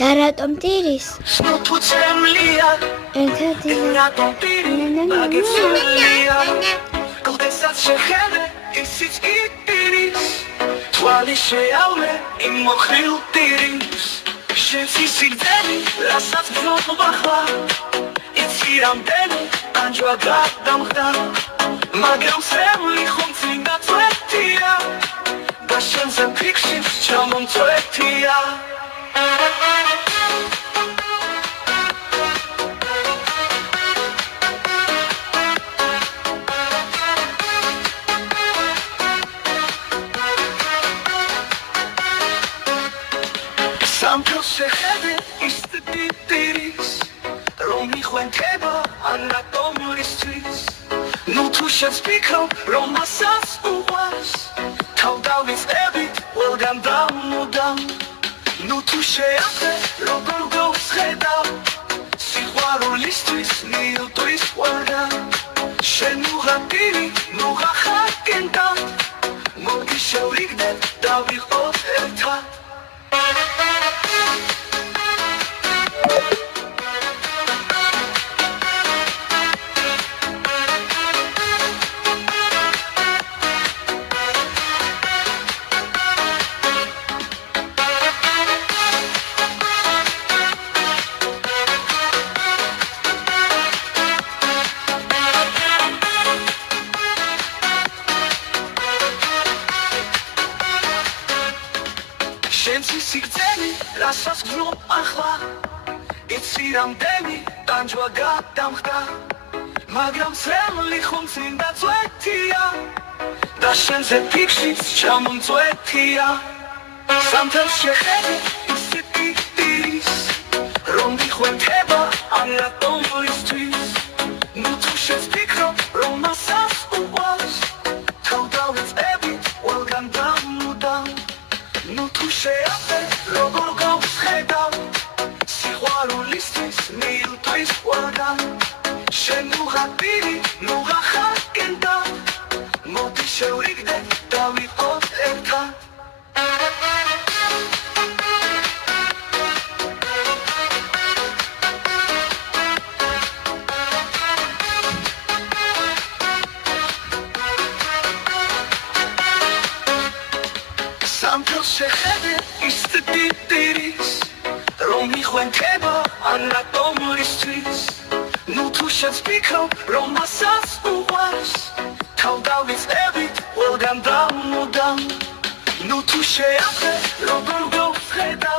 და რატომ ტირის? სნუპუცემლია ერთადი რატომ ტირი მაგეცემლია კლდესაც შეხედე ისიც იტირის თვალი შეავლე იმ მოხრილ ტირის შენს ისიგდენი რასაც გზნობ ახლა იცი რამდენი ანჯვა გადამხდა მაგრამ სემლი ხუმწინდა წვეთია და შენზე ფიქში ჩამომწვეთია სამთელს შეხედე ისეთი ტირის რომ მიხვენთება ან რატომ ისთვის ნუ თუ შენს ფიქრობ რომ მასაც უყვარს თავდავიწყებით ყველგან დამუდამ ნუ თუ შეახდე როგორ გავსხედავ სიყვარულისთვის მილტვის ყველგან შენ უღატირი ნუ ღახაკენდა მოდი შევრიგდეთ და ვიყოთ ერთად შენს ისიგდენი რასაც გზნობ ახლა იცი რამდენი ტანჯვა გადამხდა მაგრამ სემლი ხუმწინდა წვეთია და შენზე ფიქშიც ჩამომწვეთია სამთელს შეხედე ისეთი ტირის რომ მიხვენთება ან რატომ ისთვის ნუ თუ შენს ფიქრობ რომ მასაც უყვარს თავდავიწყებით ყველგან დამუდამ ნუ თუ შეახდე როგორ გავსხედავ სიყვარულისთვის მილტვის ყველგან შენ უღატირი ნუ ღახაკენდა მოდი შევრიგდეთ და ვიყოთ ერთად სამთელს შეხედე ისეთი ტირის რომ მიხვენთება ან რატომ ისთვის ნუ თუ შენს ფიქრობ რომ მასაც უყვარს თავდავიწყებით ყველგან დამუდამ ნუ თუ შეახდე